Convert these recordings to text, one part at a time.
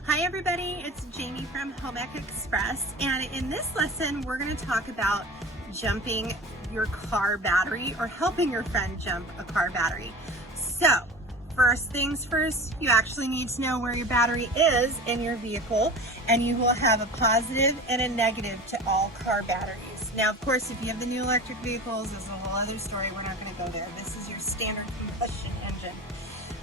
Hi everybody, it's Jamie from Home Ec Express, and in this lesson we're going to talk about jumping your car battery or helping your friend jump a car battery. So first things first, you actually need to know where your battery is in your vehicle, and you will have a positive and a negative to all car batteries. Now of course if you have the new electric vehicles, there's a whole other story, we're not going to go there. This is your standard combustion engine.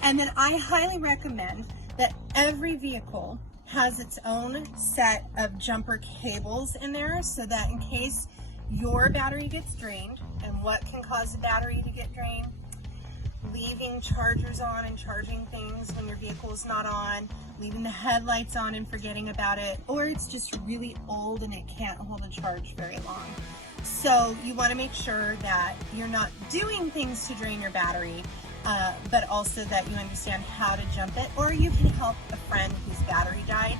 And then I highly recommend that every vehicle has its own set of jumper cables in there, so that in case your battery gets drained, and what can cause the battery to get drained? Leaving chargers on and charging things when your vehicle is not on, leaving the headlights on and forgetting about it, or it's just really old and it can't hold a charge very long. So you want to make sure that you're not doing things to drain your battery, but also that you understand how to jump it, or you can help a friend whose battery died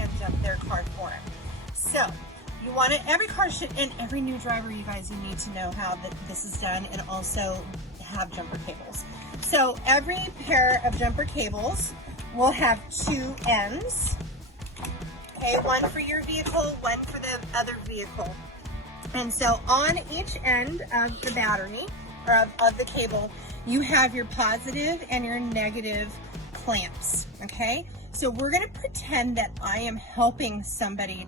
and jump their car for him. So you want it, every car should, and every new driver, you guys, you need to know how this is done, and also have jumper cables. So every pair of jumper cables will have two ends, okay, one for your vehicle, one for the other vehicle. And so on each end of the battery, or of the cable, you have your positive and your negative clamps, okay? So we're gonna pretend that I am helping somebody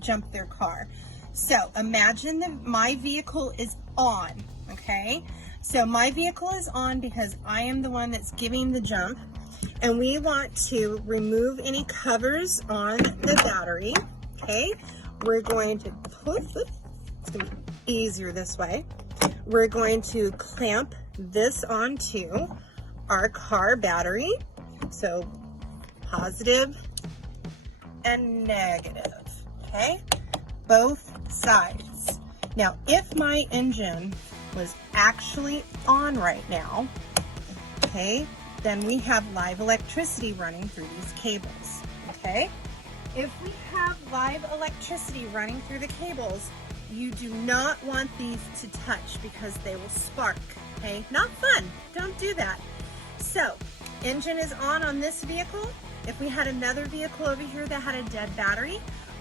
jump their car. So imagine that my vehicle is on, okay? So my vehicle is on because I am the one that's giving the jump, and we want to remove any covers on the battery, okay? We're going to it's gonna be easier this way. We're going to clamp this onto our car battery. So positive and negative, okay? Both sides. Now, if my engine was actually on right now, okay, then we have live electricity running through these cables, okay? If we have live electricity running through the cables, you do not want these to touch because they will spark, okay? Not fun, don't do that. So, engine is on this vehicle. If we had another vehicle over here that had a dead battery,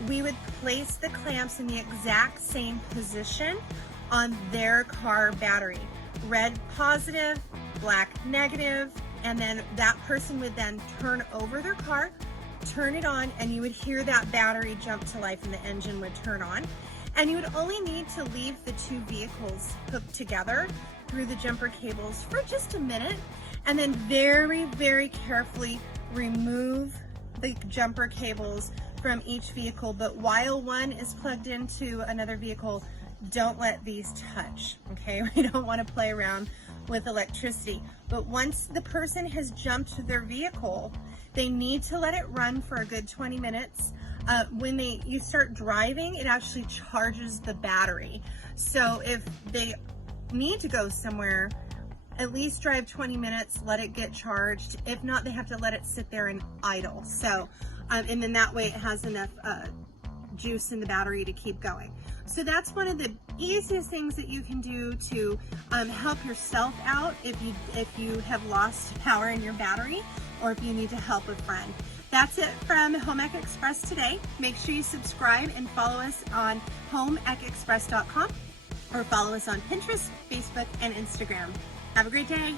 we would place the clamps in the exact same position on their car battery. Red positive, black negative, and then that person would then turn over their car, turn it on, and you would hear that battery jump to life and the engine would turn on. And you would only need to leave the two vehicles hooked together through the jumper cables for just a minute, and then very, very carefully remove the jumper cables from each vehicle. But while one is plugged into another vehicle, don't let these touch, okay? We don't want to play around with electricity. But once the person has jumped their vehicle, they need to let it run for a good 20 minutes. When you start driving, it actually charges the battery. So if they need to go somewhere, at least drive 20 minutes, let it get charged. If not, they have to let it sit there and idle. So, and then that way it has enough juice in the battery to keep going. So that's one of the easiest things that you can do to help yourself out if you have lost power in your battery, or if you need to help a friend. That's it from Home Ec Express today. Make sure you subscribe and follow us on homeecexpress.com, or follow us on Pinterest, Facebook, and Instagram. Have a great day.